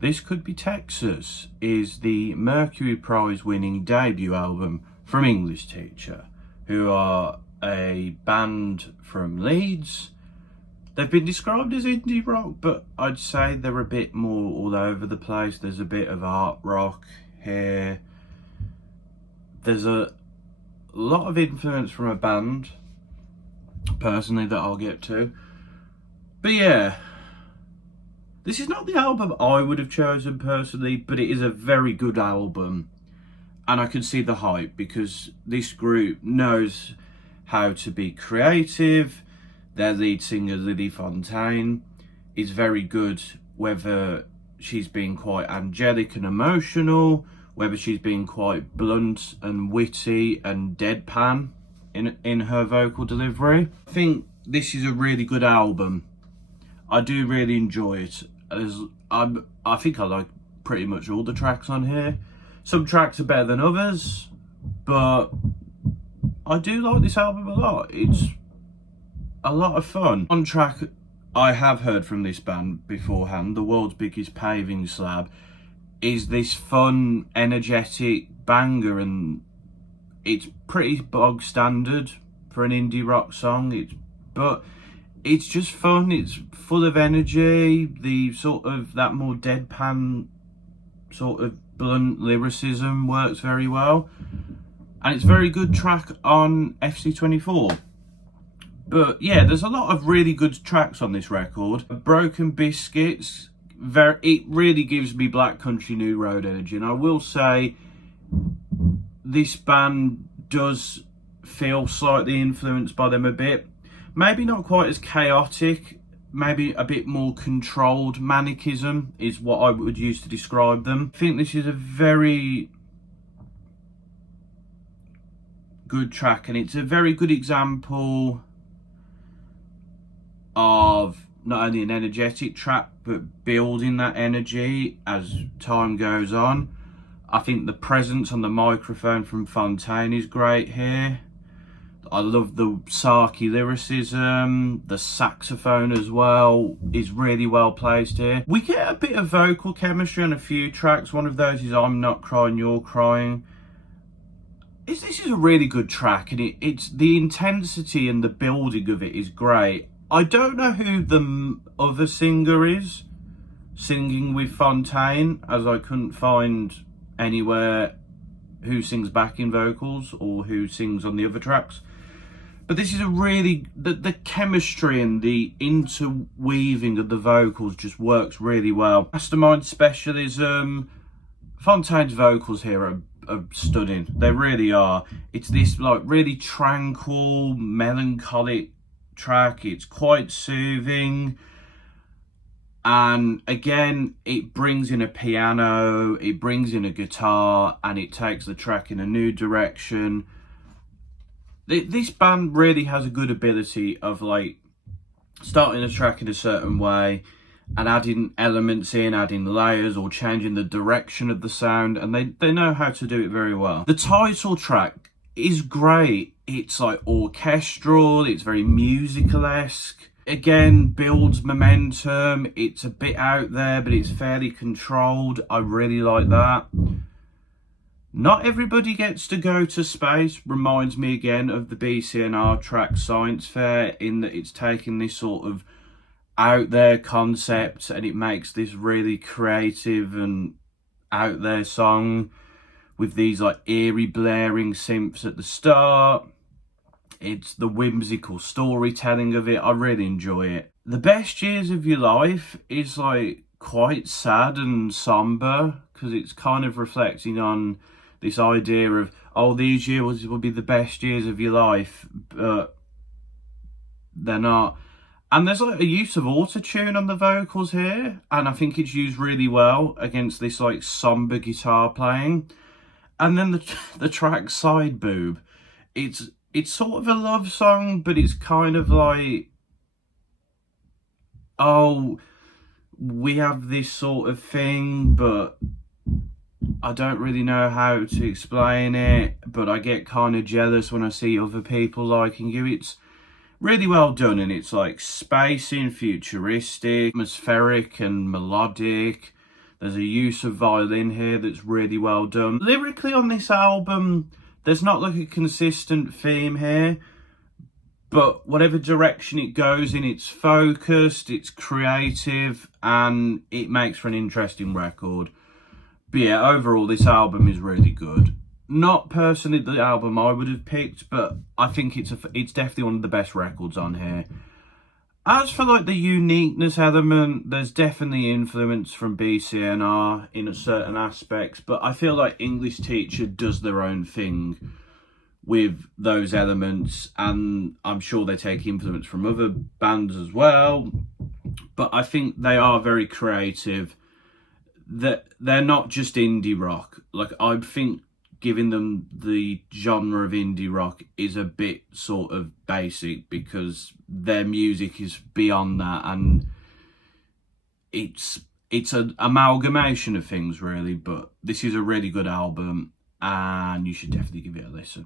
This Could Be Texas is the Mercury Prize winning debut album from English Teacher, who are a band from Leeds. They've been described as indie rock, but I'd say they're a bit more all over the place. There's a bit of art rock here. There's a lot of influence from a band, personally, that I'll get to. But yeah, this is not the album I would have chosen personally, but it is a very good album. And I can see the hype because this group knows how to be creative. Their lead singer, Lily Fontaine, is very good, whether she's being quite angelic and emotional, whether she's being quite blunt and witty and deadpan in her vocal delivery. I think this is a really good album. I do really enjoy it. I think I like pretty much all the tracks on here. Some tracks are better than others, but I do like this album a lot. It's a lot of fun. One track I have heard from this band beforehand, The World's Biggest Paving Slab, is this fun, energetic banger, and it's pretty bog standard for an indie rock song. But it's just fun. It's full of energy. The sort of that more deadpan sort of blunt lyricism works very well, and it's a very good track on FC24. But yeah, there's a lot of really good tracks on this record. Broken Biscuits, it really gives me Black Country New Road energy, and I will say this band does feel slightly influenced by them a bit. Maybe not quite as chaotic, maybe a bit more controlled. Manicism is what I would use to describe them. I think this is a very good track, and it's a very good example of not only an energetic track, but building that energy as time goes on. I think the presence on the microphone from Fontaine is great here. I love the sarky lyricism. The saxophone as well is really well placed here. We get a bit of vocal chemistry on a few tracks. One of those is I'm Not Crying, You're Crying. This is a really good track, and it's the intensity and the building of it is great. I don't know who the other singer is singing with Fontaine, as I couldn't find anywhere who sings backing vocals or who sings on the other tracks. But this is a really, the chemistry and the interweaving of the vocals just works really well. Mastermind Specialism, Fontaine's vocals here are stunning. They really are. It's this like really tranquil, melancholic track. It's quite soothing, and again it brings in a piano, it brings in a guitar, and it takes the track in a new direction. This band really has a good ability of like starting a track in a certain way and adding elements in, adding layers, or changing the direction of the sound, and they know how to do it very well. The title track is great. It's like orchestral, it's very musical-esque. Again, builds momentum. It's a bit out there, but it's fairly controlled. I really like that. Not Everybody Gets to Go to Space reminds me again of the BCNR track Science Fair, in that it's taking this sort of out there concept and it makes this really creative and out there song with these like eerie blaring synths at the start. It's the whimsical storytelling of it. I really enjoy it. The Best Years of Your Life is like quite sad and somber, because it's kind of reflecting on this idea of, oh, these years will be the best years of your life, but they're not. And there's like a use of auto-tune on the vocals here, and I think it's used really well against this like somber guitar playing. And then the track Side Boob, it's sort of a love song, but it's kind of like, oh, we have this sort of thing, but I don't really know how to explain it, but I get kind of jealous when I see other people liking you. It's really well done, and it's like spacing, futuristic, atmospheric and melodic. There's a use of violin here that's really well done. Lyrically on this album, there's not like a consistent theme here, but whatever direction it goes in, it's focused, it's creative, and it makes for an interesting record. But yeah, overall, this album is really good. Not personally the album I would have picked, but I think it's definitely one of the best records on here. As for like the uniqueness element, there's definitely influence from BCNR in certain aspects, but I feel like English Teacher does their own thing with those elements, and I'm sure they take influence from other bands as well, but I think they are very creative. That they're not just indie rock. Like, I think giving them the genre of indie rock is a bit sort of basic, because their music is beyond that, and it's an amalgamation of things really. But this is a really good album, and you should definitely give it a listen.